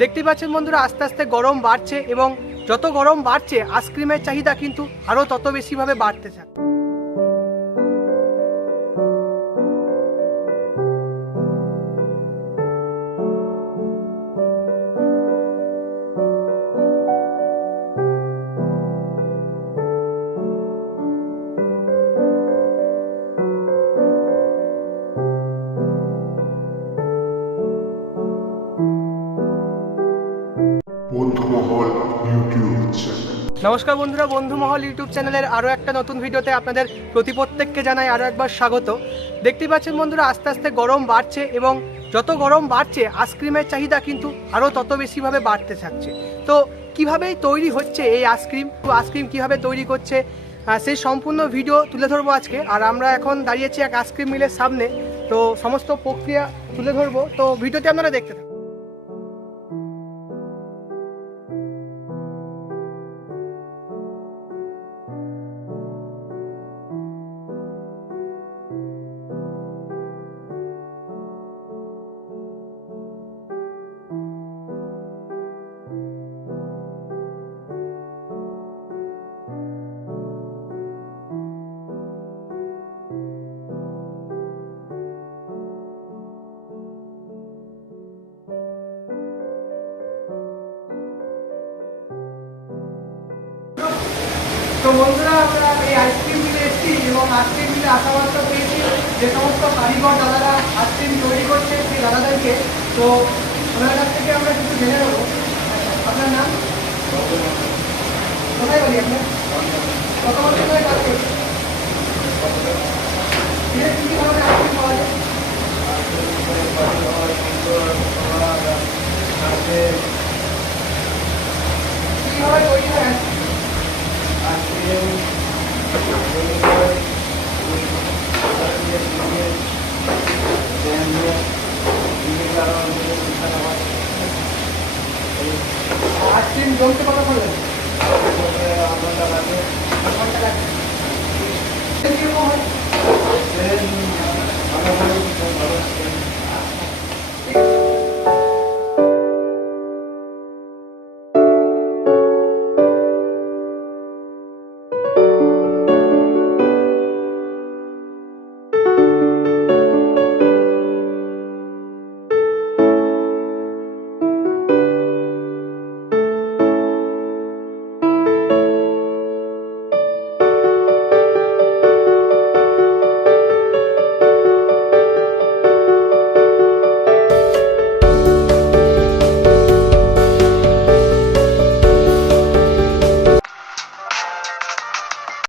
দেখতে পাচ্ছেন বন্ধুরা, আস্তে আস্তে গরম বাড়ছে এবং যত গরম বাড়ছে আইসক্রিমের চাহিদা কিন্তু আরও তত বেশিভাবে বাড়তে থাকে বন্ধুমহল ইউটিউব নমস্কার বন্ধুরা, বন্ধুমহল ইউটিউব চ্যানেলের আরও একটা নতুন ভিডিওতে আপনাদের প্রতি প্রত্যেককে জানাই আরও একবার স্বাগত। দেখতে পাচ্ছেন বন্ধুরা, আস্তে আস্তে গরম বাড়ছে এবং যত গরম বাড়ছে আইসক্রিমের চাহিদা কিন্তু আরও তত বেশিভাবে বাড়তে থাকছে। তো কিভাবেই তৈরি হচ্ছে এই আইসক্রিম তো আইসক্রিম কীভাবে তৈরি করছে? সেই সম্পূর্ণ ভিডিও তুলে ধরবো আজকে। আর আমরা এখন দাঁড়িয়েছি এক আইসক্রিম মিলের সামনে। তো সমস্ত প্রক্রিয়া তুলে ধরবো। তো ভিডিওতে আপনারা দেখতে থাকুন। তো বন্ধুরা আমরা এই আইসক্রিম মিলে এসেছি এবং আইসক্রিম মিলে আসা মাত্র পেয়েছি যে সমস্ত কারিগর দাদারা আইসক্রিম তৈরি করছে সেই দাদাদেরকে। তো ওনার কাছ থেকে আমরা কিছু জেনে নেব। আপনার নাম? কোথায় বলি আপনার? কত জমতে কথা করে